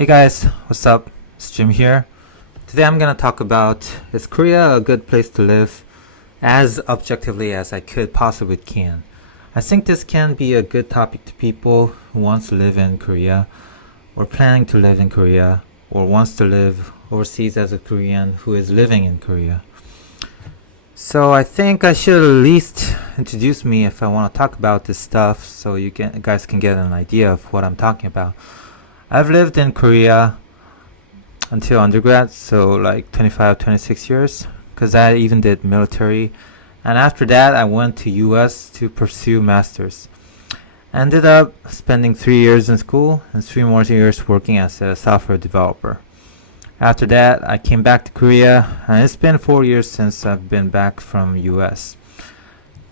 Hey guys, what's up? It's Jim here. Today I'm gonna talk about, is Korea a good place to live as objectively as I could possibly can. I think this can be a good topic to people who wants to live in Korea or planning to live in Korea or wants to live overseas as a Korean who is living in Korea. So I think I should at least introduce me if I want to talk about this stuff so guys can get an idea of what I'm talking about. I've lived in Korea until undergrad, so like 25, 26 years, because I even did military. And after that, I went to US to pursue masters. Ended up spending 3 years in school and 3 more years working as a software developer. After that, I came back to Korea, and it's been 4 years since I've been back from US.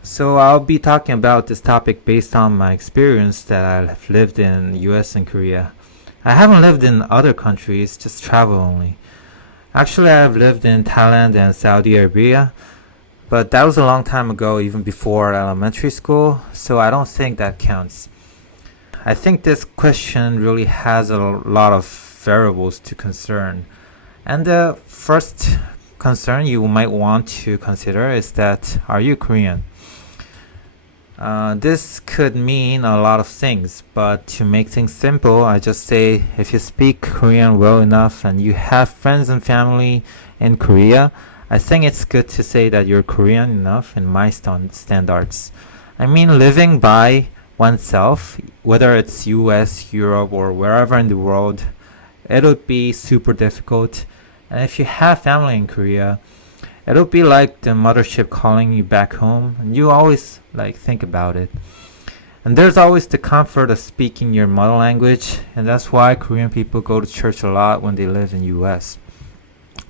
So I'll be talking about this topic based on my experience that I've lived in US and Korea. I haven't lived in other countries, just travel only. Actually, I've lived in Thailand and Saudi Arabia, but that was a long time ago, even before elementary school, so I don't think that counts. I think this question really has a lot of variables to concern. And the first concern you might want to consider is that, are you Korean? This could mean a lot of things, but to make things simple, I just say if you speak Korean well enough and you have friends and family in Korea, I think it's good to say that you're Korean enough in my standards. I mean, living by oneself, whether it's US, Europe, or wherever in the world, it'll be super difficult. And if you have family in Korea, it'll be like the mothership calling you back home, and you always think about it. And there's always the comfort of speaking your mother language, and that's why Korean people go to church a lot when they live in US.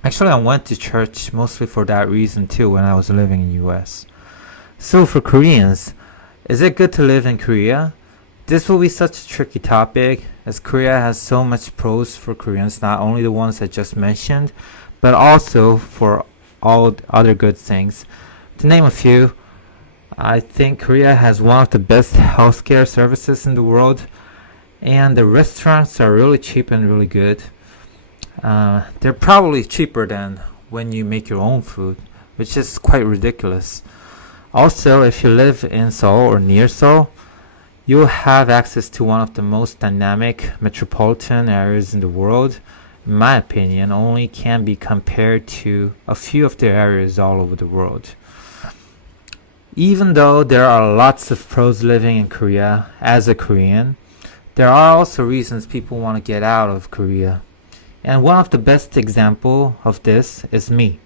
Actually, I went to church mostly for that reason too when I was living in US. So for Koreans, is it good to live in Korea? This will be such a tricky topic as Korea has so much pros for Koreans, not only the ones I just mentioned, but also for all other good things. To name a few, I think Korea has one of the best healthcare services in the world, and the restaurants are really cheap and really good. They're probably cheaper than when you make your own food, which is quite ridiculous. Also, if you live in Seoul or near Seoul, you'll have access to one of the most dynamic metropolitan areas in the world. In my opinion, only can be compared to a few of the areas all over the world. Even though there are lots of pros living in Korea as a Korean, there are also reasons people want to get out of Korea. And one of the best example of this is me.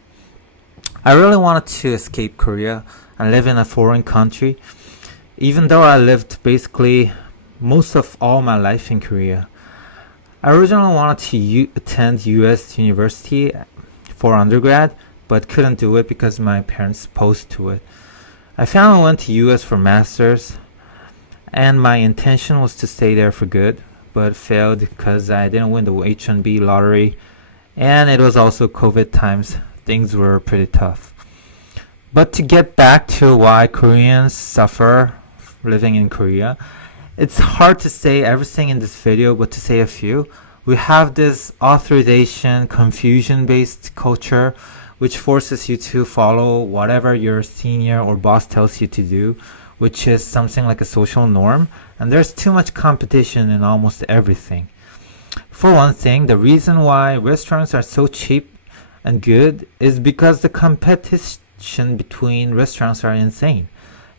I really wanted to escape Korea and live in a foreign country, even though I lived basically most of all my life in Korea. I originally wanted to attend US University for undergrad, but couldn't do it because my parents opposed to it. I finally went to US for masters, and my intention was to stay there for good, but failed because I didn't win the H-1B lottery, and it was also COVID times. Things were pretty tough. But to get back to why Koreans suffer living in Korea, it's hard to say everything in this video, but to say a few. We have this authorization, confusion-based culture, which forces you to follow whatever your senior or boss tells you to do, which is something like a social norm. And there's too much competition in almost everything. For one thing, the reason why restaurants are so cheap and good is because the competition between restaurants are insane.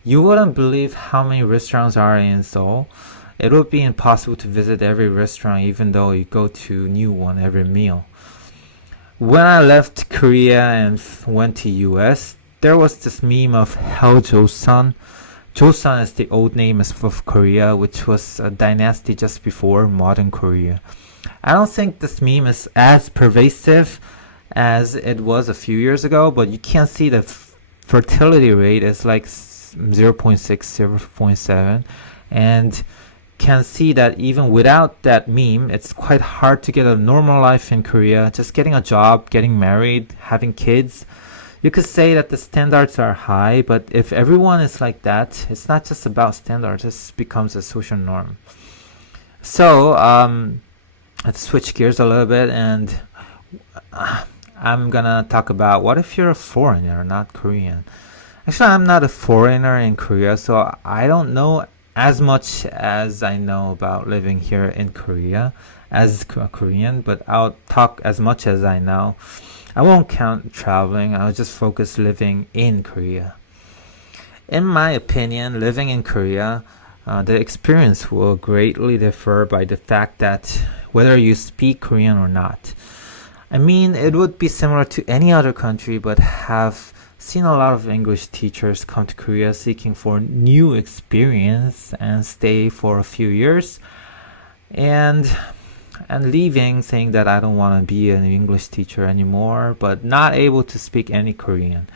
You wouldn't believe how many restaurants are in Seoul. It would be impossible to visit every restaurant even though you go to new one every meal. When I left Korea and went to US, there was this meme of Hell Joseon. Joseon is the old name of Korea, which was a dynasty just before modern Korea. I don't think this meme is as pervasive as it was a few years ago, but you can see the fertility rate is like 0.6, 0.7, and can see that even without that meme, it's quite hard to get a normal life in Korea. Just getting a job, getting married, having kids. You could say that the standards are high, but if everyone is like that, it's not just about standards, it becomes a social norm. So, let's switch gears a little bit, and I'm gonna talk about what if you're a foreigner, not Korean. Actually, I'm not a foreigner in Korea, so I don't know as much as I know about living here in Korea as a Korean, but I'll talk as much as I know. I won't count traveling, I'll just focus living in Korea. In my opinion, living in Korea, the experience will greatly differ by the fact that whether you speak Korean or not. I mean, it would be similar to any other country, but have seen a lot of English teachers come to Korea seeking for new experience and stay for a few years and leaving saying that I don't want to be an English teacher anymore, but not able to speak any Korean.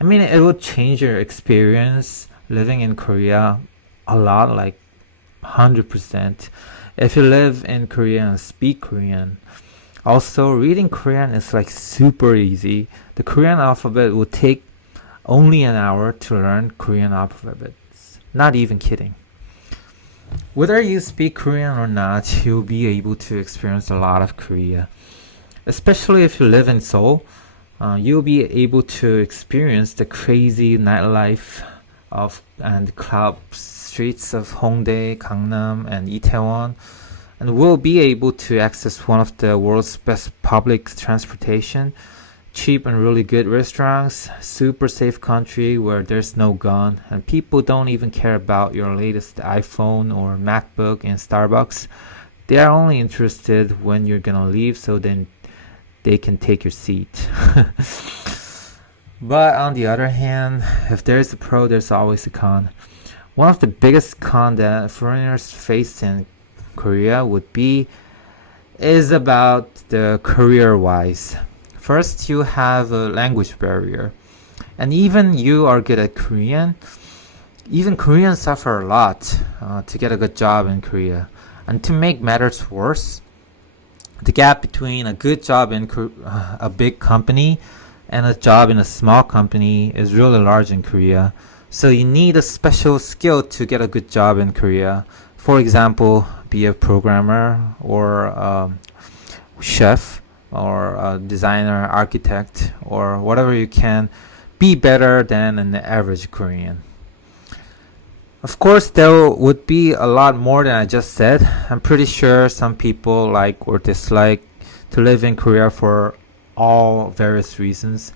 I mean, it would change your experience living in Korea a lot, like 100%. If you live in Korea and speak Korean. Also, reading Korean is like super easy. The Korean alphabet will take only an hour to learn Korean alphabets. Not even kidding. Whether you speak Korean or not, you'll be able to experience a lot of Korea. Especially if you live in Seoul, you'll be able to experience the crazy nightlife of and club streets of Hongdae, Gangnam, and Itaewon, and will be able to access one of the world's best public transportation, cheap and really good restaurants, super safe country where there's no gun, and people don't even care about your latest iPhone or MacBook in Starbucks. They are only interested when you're gonna leave so then they can take your seat. But on the other hand, if there's a pro, there's always a con. One of the biggest cons that foreigners face in Korea is about the career-wise. First, you have a language barrier, and even you are good at Korean. Even Koreans suffer a lot to get a good job in Korea, and to make matters worse, the gap between a good job in a big company and a job in a small company is really large in Korea. So you need a special skill to get a good job in Korea. For example, be a programmer or a chef or a designer, architect, or whatever you can be better than an average Korean. Of course, there would be a lot more than I just said. I'm pretty sure some people like or dislike to live in Korea for all various reasons.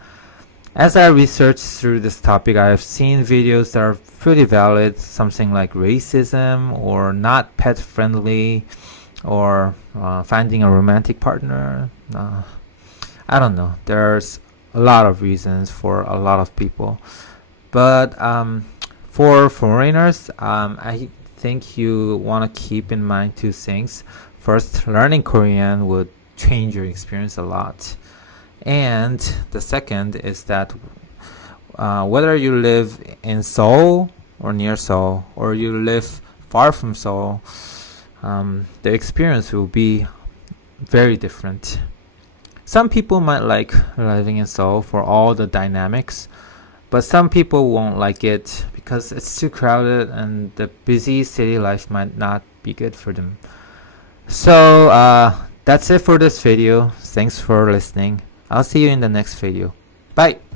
As I researched through this topic, I have seen videos that are pretty valid, something like racism or not pet friendly or finding a romantic partner. I don't know. There's a lot of reasons for a lot of people. But for foreigners, I think you want to keep in mind two things. First, learning Korean would change your experience a lot. And the second is that whether you live in Seoul or near Seoul, or you live far from Seoul, the experience will be very different. Some people might like living in Seoul for all the dynamics, but some people won't like it because it's too crowded and the busy city life might not be good for them. So that's it for this video. Thanks for listening. I'll see you in the next video. Bye!